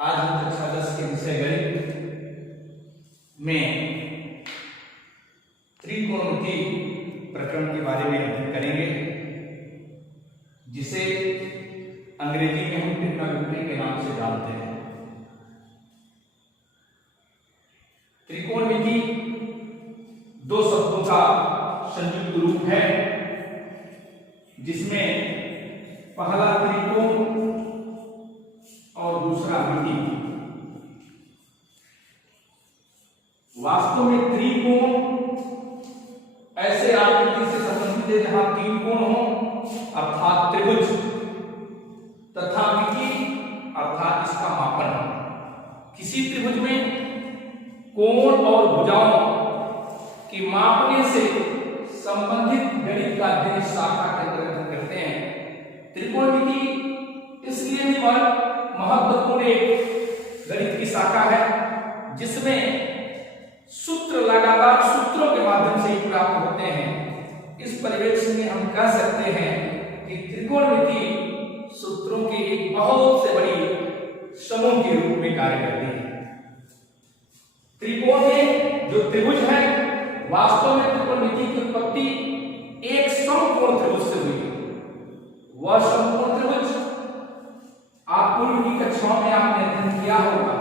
आज हम कक्षा 10 के विषय गणित में त्रिकोणमिति प्रकरण के बारे में अध्ययन करेंगे, जिसे अंग्रेजी में हम ट्रिग्नोमेट्री के नाम से जानते हैं। त्रिकोणमिति दो शब्दों का संयुक्त रूप है, जिसमें पहला त्रिकोण और दूसरा मिति। वास्तव में त्रिकोण ऐसे आकृति से संबंधित है जहां तीन कोण हो, अर्थात त्रिभुज, तथा मिति अर्थात इसका मापन हो। किसी त्रिभुज में कोण और भुजाओं की मापने से संबंधित गणित का अध्ययन शाखा के अंतर्गत करते हैं। त्रिकोणमिति इसलिए भी महत्वपूर्ण एक गणित की शाखा है, जिसमें सूत्र लगातार सूत्रों के माध्यम से प्राप्त होते हैं। इस परिवेश में हम कह सकते हैं कि त्रिकोणमिति सूत्रों की एक बहुत से बड़ी समूह के रूप में कार्य करती है। त्रिकोण में जो त्रिभुज है, वास्तव में त्रिकोणमिति की उत्पत्ति एक समकोण त्रिभुज से हुई। वह समकोण त्रिभुज आप पूर्व की कक्षाओं में आपने अध्ययन किया होगा।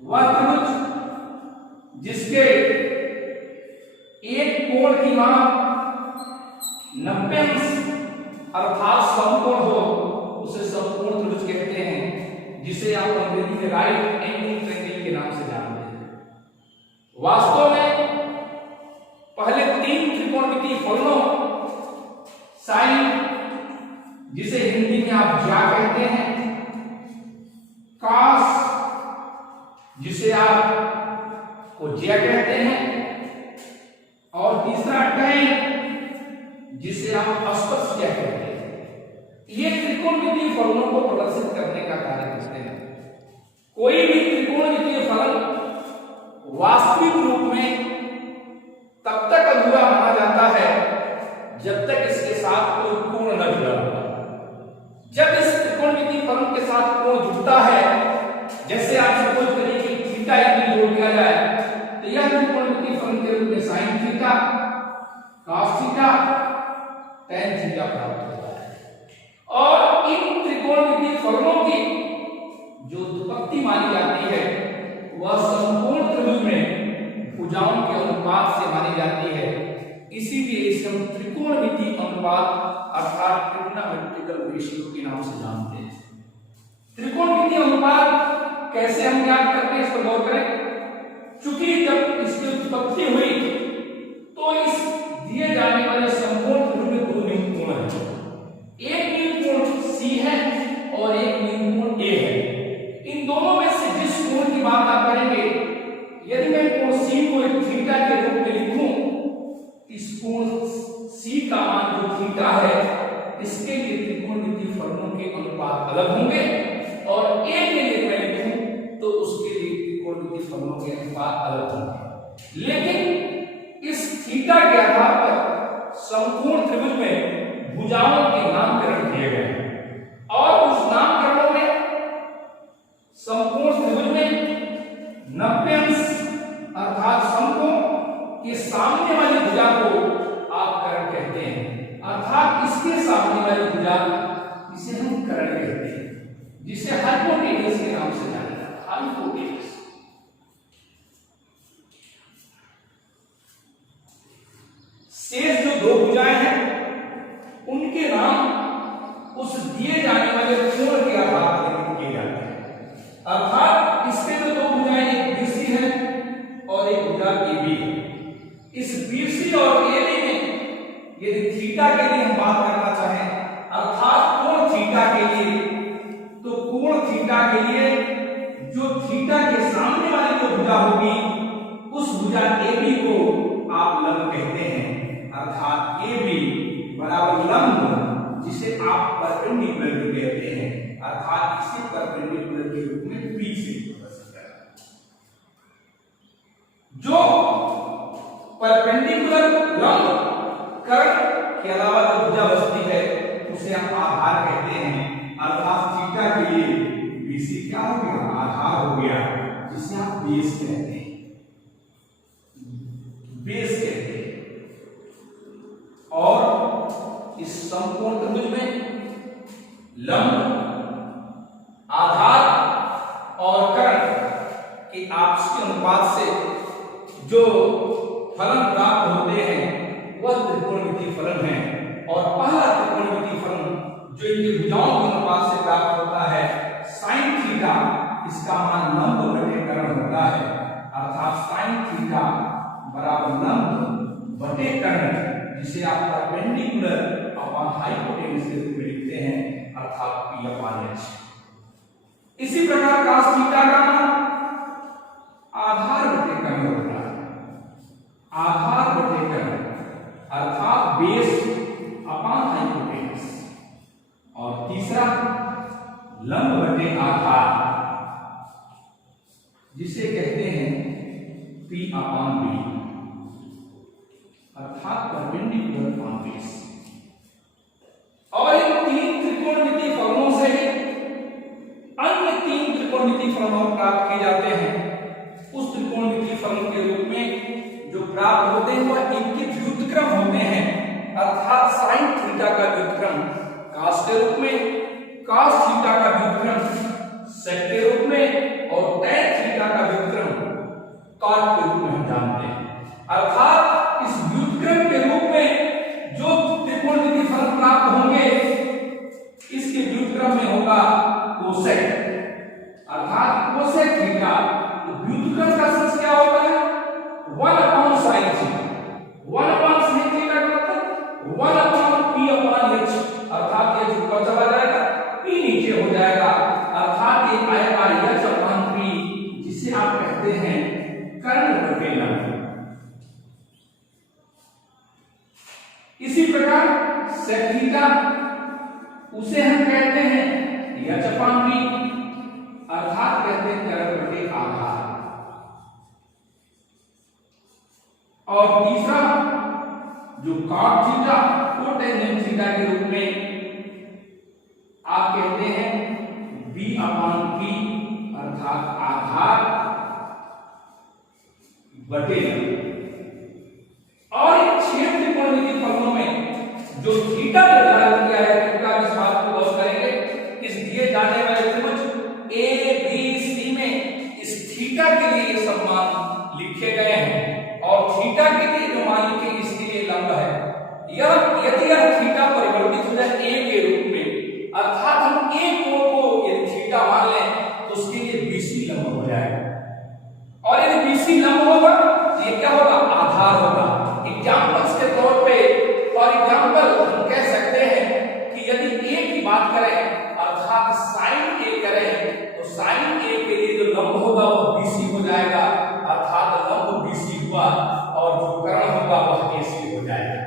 वह त्रिभुज जिसके एक कोण की माप 90 अंश अर्थात समकोण हो, उसे समकोण त्रिभुज कहते हैं, जिसे आप अंग्रेजी में राइट एंगल ट्रायंगल के नाम से जानते हैं। वास्तव में पहले तीन त्रिकोणमिति फलनों, साइन जिसे हिंदी में आप ज्या कहते हैं, कास जिसे आप को ज्या कहते हैं, और तीसरा टैन जिसे आप अस्पर्श ज्या कहते हैं, ये त्रिकोणमितीय फलनों को प्रदर्शित करने का कार्य करते हैं। कोई भी त्रिकोणमितीय फलन वास्तविक रूप में तब तक अधूरा माना जाता है जब तक इसके साथ कोई कोण न जुड़ा हो। जब इस त्रिकोणमितीय फलन के साथ कोण जुड़ता है, जैसे आप सपोज करिए कि थीटा यदि जोड़ दिया जाए, तो यह त्रिकोणमितीय फलन के रूप में sine theta, cos theta, tan theta प्राप्त होता है। और इन त्रिकोणमितीय फलनों की जो उत्पत्ति मानी जाती है, वह समकोण त्रिभुज में भुजाओं के अनुपात से मानी जाती है। इसीलिए इसे हम त्रिकोणमितीय अनुपात अर्थात ट्रिग्नोमेट्रिकल रेशियो के नाम से जानते हैं। त्रिकोणमितीय अनुपात कैसे हम ज्ञात करते हैं, इस पर गौर करें। चूंकि जब इसकी उत्पत्ति हुई तो इस दिए जाने वाले समकोण त्रिभुज में दो निम्न कोण हैं। एक निम्न कोण C है और एक निम्न कोण A है। इन दोनों में से जिस कोण की बात आप करेंगे, यदि मैं कोण C को एक थीटा के रूप में लिखूं, इस कोण C का मान जो थीटा है, इसके लिए त्रिकोणमितीय फलनों के अनुपात अलग होंगे, और A के लिए मैं लिखूं तो उसके लिए त्रिकोणमितीय फलनों के अनुपात अलग होंगे। लेकिन इस थीटा के आधार पर समकोण त्रिभुज में भुजाओं के नामकरण किए गए, और उस नामकरणों में समकोण त्रिभुज में 90 अंश अर्थात समकोण के सामने वाली भुजा को आप कर्ण कहते हैं, अर्थात इसके सामने वाली भुजा इसे हम कर्ण कहते हैं, जिसे हाइपोटेनस के नाम से जाना जाता है। हाइपोटेनस शेष जो दो भुजाएं हैं, उनके नाम उस दिए जाने वाले कोण के आधार पर किए जाते हैं। अर्थात इसके जो दो भुजाएं, एक BC है और एक भुजा AB है। इस BC और AB में यदि थीटा के लिए हम बात करना चाहें, अर्थात कोण थीटा के लिए, तो कोण थीटा के लिए जो थीटा के सामने वाली जो भुजा होगी, उस भुजा AB को आप लंब कहते हैं, अर्थात AB बराबर लंब, जिसे आप परपेंडिकुलर भी कहते हैं, अर्थात इसे परपेंडिकुलर के रूप में B से प्रदर्शित करना। जो परपेंडिकुलर लंब कर्ण के अलावा जो भुजा बचती है, उसे हम आधार कहते हैं, अर्थात थीटा के लिए बेस कहते हैं, बेस कहते हैं। और इस समकोण त्रिभुज में लंब, आधार और कर्ण के आपसी अनुपात से जो फलन प्राप्त होते हैं वह त्रिकोणमितीय फलन है। और पहला त्रिकोणमितीय फलन जो इनकी भुजाओं के अनुपात से प्राप्त होता है sin थीटा, इसका मान लंब बटे कर्ण होता है। अर्थात sin थीटा बराबर लंब बटे कर्ण, जिसे आप परपेंडिकुलर अपॉन हाइपोटेन्यूज के रूप में लिखते हैं, अर्थात P अपॉन H। इसी प्रकार cos थीटा का मान आधार बटे कर्ण होता है, आधार बटे कर्ण, अर्थात बेस अपॉन हाइपोटेन्यूज। और तीसरा लंब बटे आधार, जिसे कहते हैं P अपॉन B, अर्थात परपेंडिकुलर अपॉन बेस। और इन तीन त्रिकोणमितीय फलनों से ही अन्य तीन त्रिकोणमितीय फलन प्राप्त किए जाते हैं। उस त्रिकोणमितीय फलन के रूप में जो प्राप्त होते हैं वह इनके व्युत्क्रम होते हैं, अर्थात sin थीटा का व्युत्क्रम cos के रूप में, cos थीटा का व्युत्क्रम sec के रूप में और tan थीटा का व्युत्क्रम cot के रूप में हम जानते हैं। अर्थात इस व्युत्क्रम के रूप में जो त्रिकोणमितीय फलन प्राप्त होंगे इसके व्युत्क्रम में होगा कोसेक, अर्थात कोसेक थीटा। तो व्युत्क्रम का सूत्र क्या होता है? 1 upon sin theta, 1 upon sin theta का मतलब 1 अपॉन P अपॉन H, अर्थात ये ऊपर चला जाएगा, P नीचे हो जाएगा, अर्थात ये आएगा H अपॉन P, जिसे आप कहते हैं कर्ण बटे लंब। इसी प्रकार sec थीटा उसे हम कहते हैं H अपॉन P, अर्थात कहते हैं कर्ण बटे आधार। और तीसरा जो cot थीटा कोटेंजेंट थीटा के रूप में आप कहते हैं B अपॉन P, अर्थात आधार बटे। और इन 6 त्रिकोणमितीय फलनों में जो थीटा निर्धारित किया है, कृपया इस बात को गौर करेंगे, इस दिए जाने वाले त्रिभुज A B C में इस थीटा के लिए ये सब मान लिखे गए हैं। और थीटा के लिए जो मान लिखे इसके लिए लंब है, यदि यह थीटा परिवर्तित हो जाए A के रूप में, अर्थात हम A को यदि थीटा मान लें तो उसके लिए BC लंब हो जाएगा। और यदि BC लंब होगा तो ये क्या होगा? आधार होगा। एग्जांपल्स के तौर पे फॉर एग्जांपल हम कह सकते हैं कि यदि A की बात करें अर्थात sin A करें तो sin A के लिए जो लंब होगा वो BC हो जाएगा, अर्थात लंब BC हुआ और जो कर्ण होगा वह AC हो जाएगा।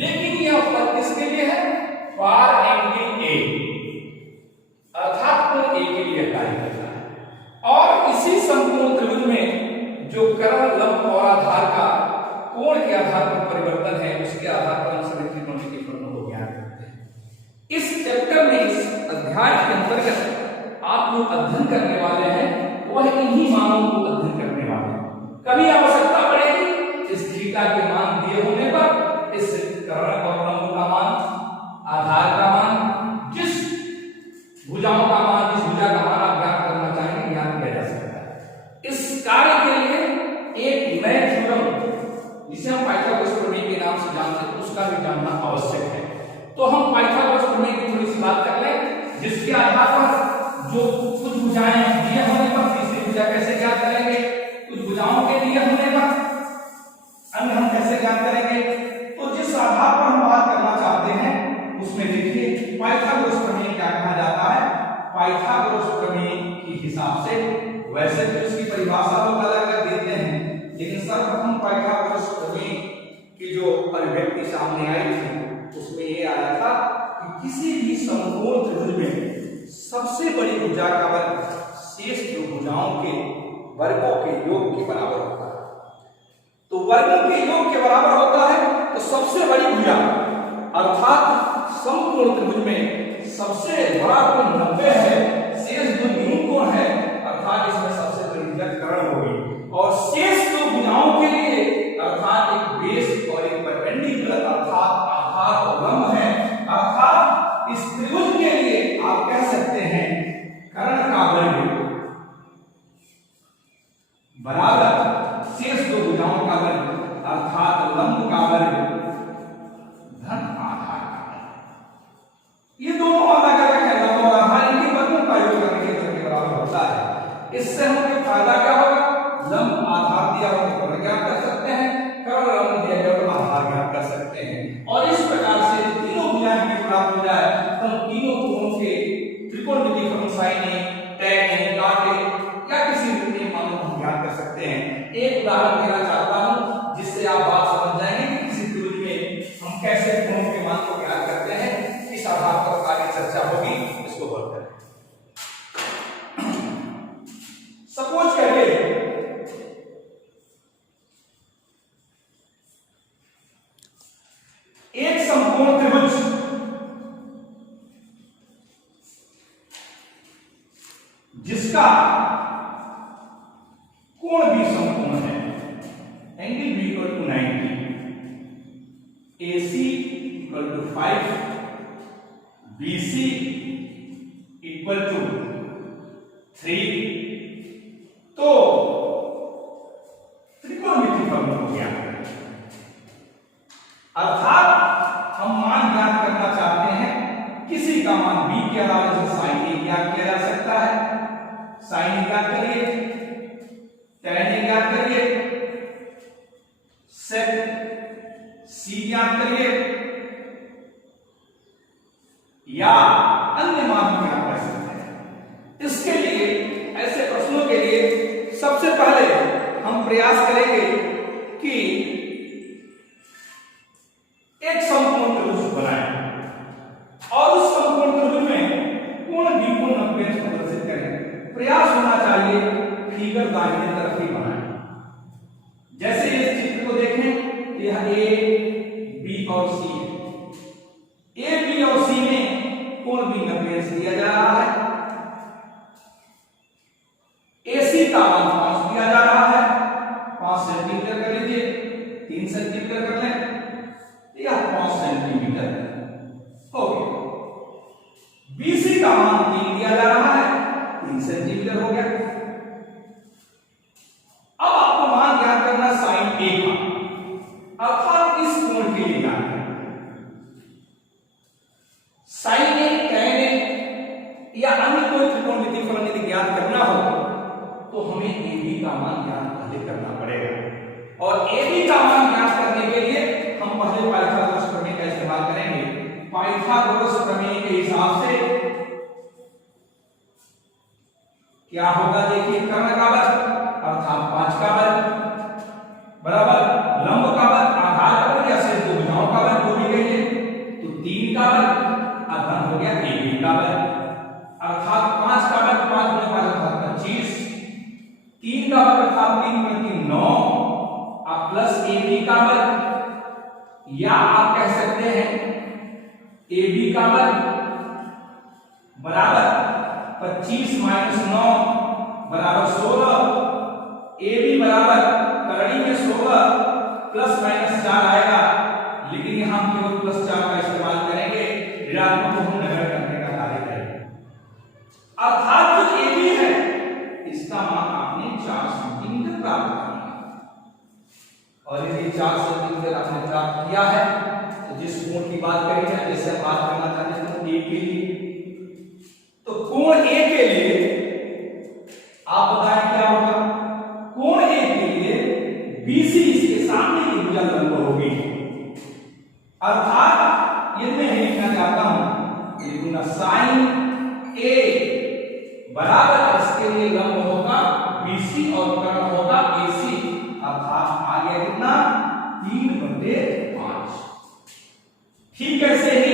लेकिन यह फल किसके लिए है? फॉर एंगल A, अर्थात कोण A के लिए कार्य करता है। और इसी समकोण त्रिभुज में जो कर्ण, लंब और आधार का कोण के आधार पर परिवर्तन है, उसके आधार पर हम सभी त्रिकोणमितीय फलनों को ज्ञात करते हैं। इस चैप्टर में, इस अध्याय के अंतर्गत आप जो अध्ययन करने वाले हैं वह इन्हीं मानों को अध्ययन करने वाले हैं। कभी आवश्यकता पड़ेगी इस थीटा के मान दिए होने पर इस कर्ण और लंब का मान, आधार का मान, जिस भुजाओं का मान, जिस भुजा का मान आप ज्ञात करना चाहेंगे ज्ञात किया जा सकता है। इस कार्य के लिए एक नए थ्योरम जिसे हम पाइथागोरस प्रमेय के नाम से जानते हैं उसका भी जानना आवश्यक है। तो हम पाइथागोरस प्रमेय की थोड़ी सी बात कर लें, जिसके आधार पर जो कुछ भुजाएं दिए होने पर तीसरी भुजा कैसे ज्ञात करेंगे, कुछ भुजाओं के दिए होने पर अन्य हम कैसे ज्ञात करेंगे। तो जिस आधार पर हम बात करना चाहते हैं उसमें देखिए पाइथागोरस प्रमेय क्या कहा जाता है। पाइथागोरस प्रमेय के हिसाब से वैसे तो इसकी परिभाषा लोग अलग अलग देते हैं, लेकिन सर्वप्रथम पाइथागोरस प्रमेय की जो अभिव्यक्ति सामने आई थी उसमें ये आया था कि किसी भी समकोण त्रिभुज में सबसे बड़ी भुजा का वर्ग शेष दो भुजाओं के वर्गों के योग के बराबर होता है। तो वर्गों के योग के बराबर होता है तो सबसे बड़ी भुजा अर्थात समकोण त्रिभुज में सबसे बड़ा कोण 90 है, शेष दो न्यून कोण है, अर्थात इसमें सबसे बड़ी भुजा कर्ण होगी। आप कह सकते हैं कर्ण का वर्ग बराबर शेष दो भुजाओं का वर्ग अर्थात लंब का वर्ग धन आधार का वर्ग। ये दोनों अलग अलग है, लंब और आधार, इनके वर्गों का योग करने के बराबर होता है। इससे हमें फायदा क्या होगा? लंब आधार दिया हो तो ज्ञात कर सकते हैं, कर्ण लंब दिया जाए तो आधार ज्ञात कर सकते हैं। और इस प्रकार से तीनों भुजाएं भी प्राप्त हो जाए तो हम तीनों कोणों के त्रिकोणमितीय फलन साइन ए, tan ए, cot ए या किसी भी मान को ज्ञात कर सकते हैं। एक उदाहरण देना चाहता हूं जिससे आप बात समझ जाएंगे कि किसी त्रिभुज में हम कैसे कोणों के मान को ज्ञात करते हैं। इस आधार पर आगे चर्चा होगी, इसको गौर करें। सपोज करिए एक समकोण त्रिभुज जिसका कोण भी समकोण है, angle B equal to 90, AC equal to 5, BC equal to 3, तो त्रिकोणमितीय फलन को ज्ञात करें। अर्थात हम मान ज्ञात करना चाहते हैं, किसी का मान b के अलावा जैसे sin a ज्ञात किया जा सकता है, sin a ज्ञात करिए, tan a ज्ञात करिए, sec c ज्ञात करिए या अन्य मान ज्ञात कर सकते हैं। इसके लिए ऐसे प्रश्नों के लिए सबसे पहले हम प्रयास करेंगे कि एक समकोण त्रिभुज बनाएं और उस समकोण त्रिभुज में कोण b को 90 से प्रदर्शित करें। प्रयास होना चाहिए फिगर दाहिने तरफ ही बनाएं। जैसे इस चित्र को देखें, यह a, b और c है। a, b और c में कोण b 90 से दिया जा रहा है। AC का मान 5 दिया जा रहा है, 5 सेंटीमीटर कर लीजिए, 3 सेंटीमीटर कर लें, यह 5 सेंटीमीटर हो गया। BC का मान 3 दिया जा रहा है, 3 सेंटीमीटर हो गया। अब आपको मान ज्ञात करना sin A का, अर्थात इस कोण के लिए ज्ञात करना। sin A, tan A या अन्य कोई त्रिकोणमितीय फलन यदि ज्ञात करना हो तो हमें AB का मान ज्ञात पहले करना पड़ेगा। और AB का मान ज्ञात करने के लिए हम पहले पाइथागोरस प्रमेय का इस्तेमाल करेंगे। पाइथागोरस प्रमेय के हिसाब से क्या होगा? देखिए, कर्ण का वर्ग अर्थात 5 का वर्ग बराबर लंब का वर्ग आधार का वर्ग या शेष दो भुजाओं का वर्ग जो भी कहिए तो 3 का वर्ग अधन हो गया AB का वर्ग अर्थात 5 का वर्ग 5 गुणे 5 अर्थात 25, 3 का वर्ग अर्थात 3 गुणे 3 9 अब प्लस AB का वर्ग या आप कह सकते हैं AB का वर्ग बराबर 25 माइनस 9 बराबर 16, AB बराबर करणी में 16 प्लस माइनस 4 आएगा, लेकिन यहां हम केवल प्लस 4 का इस्तेमाल करेंगे, ऋणात्मक को हम नगर करने का कार्य करेंगे। अर्थात जो AB है इसका मान आपने 4 सेंटीमीटर प्राप्त करना है। और यदि 4 सेंटीमीटर आपने प्राप्त किया है तो जिस कोण की बात करी है, जैसे हम बात करना चाहते हैं A के लिए, तो कोण A के लिए आप बताएं क्या होगा? कोण A के लिए BC इसके सामने की भुजा लंब होगी। अर्थात यदि मैं लिखना चाहता हूं, लिखूंगा sin A बराबर इसके लिए लंब होगा BC और कर्ण होगा AC, अर्थात आ गया कितना? 3/5। ठीक ऐसे ही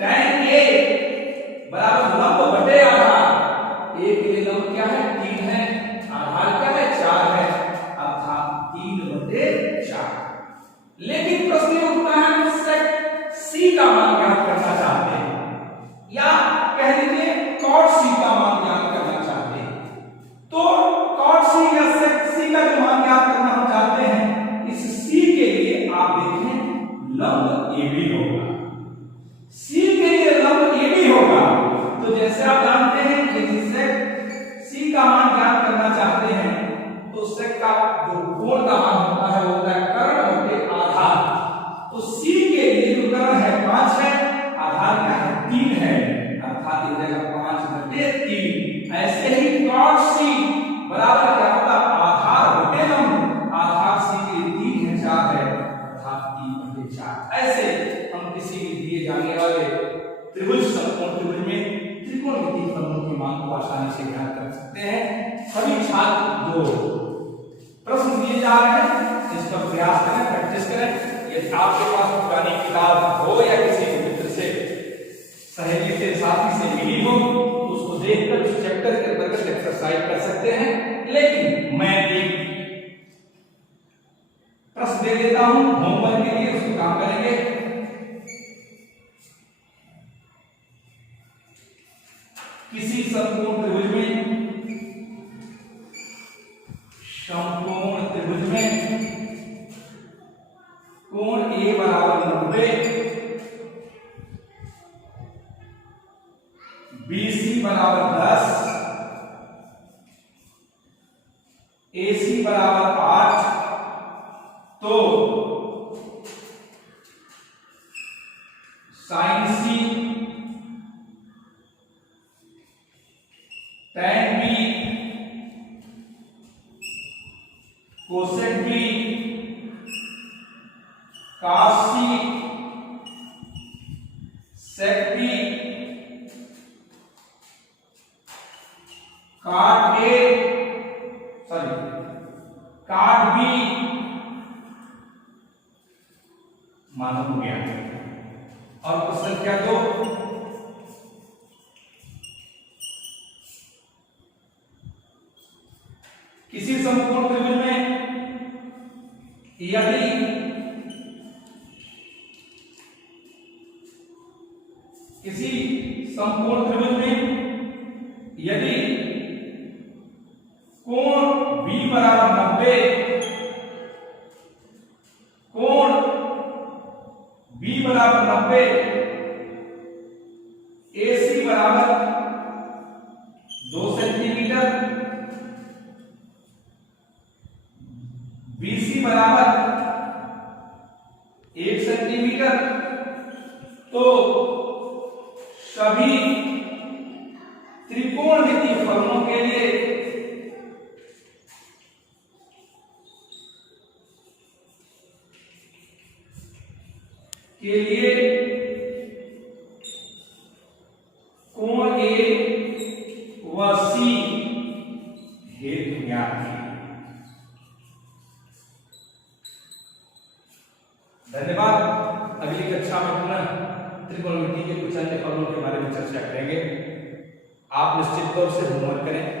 tan A बराबर लंब बटे आधार, A के लिए लंब क्या है? 3 है, आधार क्या है? 4 है, अर्थात 3/4। लेकिन प्रश्न ये उठता है हम sec C का मान ज्ञात करना चाहते हैं या कह लीजिए cot C का मान ज्ञात करना चाहते हैं। तो cot C या sec C का जो मान ज्ञात करना हम चाहते हैं, इस C के लिए आप देखें लंब AB होगा। C के लिए लंब AB होगा अर्थात ये हो जाएगा 5/3। ऐसे ही cot c बराबर क्या होगा, आधार बटे लंब, आधार c के 3 है 4 है अर्थात 3/4। ऐसे हम किसी भी दिए जाने वाले त्रिभुज समकोण त्रिभुज में त्रिकोणमितीय फलनों की मान को आसानी से ज्ञात कर सकते हैं। सभी छात्र जो प्रश्न दिए जा रहे हैं इस पर प्रयास करें, प्रैक्टिस करें। यदि आपके पास पुरानी किताब हो या किसी मित्र से, सहेली से, साथी से मिली हो तो उसको देखकर उस चैप्टर के अंतर्गत एक्सरसाइज कर सकते हैं। लेकिन मैं एक प्रश्न दे देता हूं होमवर्क के लिए, उसको काम करेंगे। किसी समकोण त्रिभुज में कोण A बराबर 90, BC बराबर 10, AC बराबर 8, तो sin C tan B cosec B cos C sec B cot B मालूम हो गया। और क्वेश्चन क्या, दो किसी समकोण त्रिभुज में यदि कोण B बराबर 90, कोण B बराबर 90, AC बराबर 2 सेंटीमीटर, BC बराबर 1 सेंटीमीटर, तो सभी त्रिकोणमितीय फलनों के लिए कोण A व C हेतु ज्ञात है। धन्यवाद। अगली कक्षा में पुनः त्रिकोणमिति के कुछ अन्य फलनों के बारे में चर्चा करेंगे। आप निश्चित तौर से होमवर्क करें।